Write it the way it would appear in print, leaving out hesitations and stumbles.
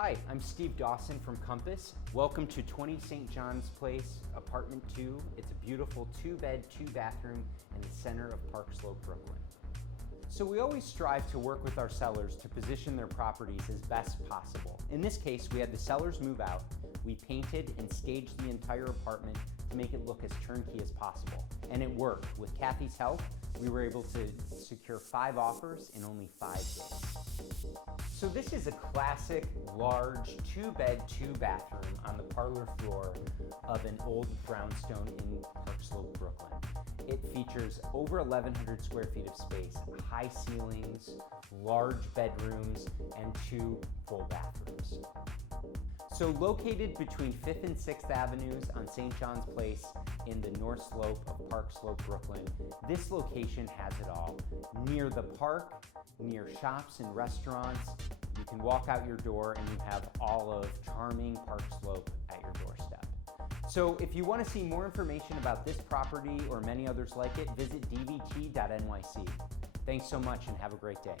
Hi, I'm Steve Dawson from Compass. Welcome to 20 St. John's Place, Apartment 2. It's a beautiful 2-bed, 2-bathroom in the center of Park Slope, Brooklyn. So we always strive to work with our sellers to position their properties as best possible. In this case, we had the sellers move out. We painted and staged the entire apartment to make it look as turnkey as possible. And it worked. With Kathy's help, we were able to secure 5 offers in only 5 days. So this is a classic, large, 2-bed, 2-bathroom on the parlor floor of an old brownstone in Park Slope, Brooklyn. It features over 1,100 square feet of space, high ceilings, large bedrooms, and 2 full bathrooms. So located between 5th and 6th Avenues on St. John's Place in the North Slope of Park Slope, Brooklyn, this location has it all. Near the park, near shops and restaurants, you can walk out your door and you have all of charming Park Slope at your doorstep. So if you want to see more information about this property or many others like it, visit dvt.nyc. Thanks so much and have a great day.